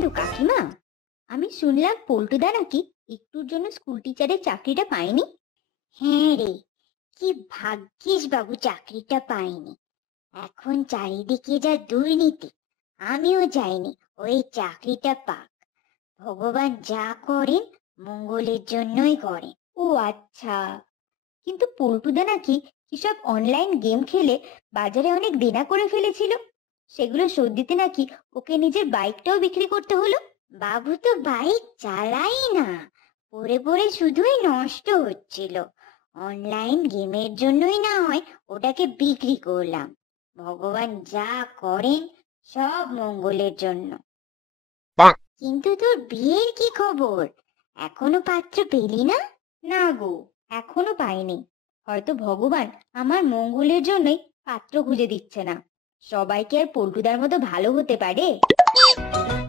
কেন কাকিমা, আমি শুনলাম পল্টুদা নাকি একটুর জন্য স্কুল টিচারের চাকরিটা পায়নি। হ্যাঁ রে, কি ভাগ্যিস বাবু চাকরিটা পাইনি। এখন চারিদিকে যা দুর্নীতি, আমিও চাইনি ওই চাকরিটা পাক। ভগবান যা করেন মঙ্গলের জন্যই করেন। ও আচ্ছা, কিন্তু পল্টুদা নাকি কিসব অনলাইন গেম খেলে বাজারে অনেক দেনা করে ফেলেছিল, সেগুলো শোধ দিতে নাকি ওকে নিজের বাইকটাও বিক্রি করতে হলো। বাবু তো বাইক চালাই না, পড়ে পড়ে শুধুই নষ্ট হচ্ছিল। অনলাইন গেমের জন্যই না হয় ওটাকে বিক্রি করলাম। ভগবান যা করেন সব মঙ্গলের জন্য। কিন্তু তোর বিয়ের কি খবর? এখনো পাত্র পেলি না? না গো, এখনো পাইনি। হয়তো ভগবান আমার মঙ্গলের জন্যই পাত্র খুঁজে দিচ্ছে না। সবাইকে আর পল্টুদার মতো ভালো হতে পারে?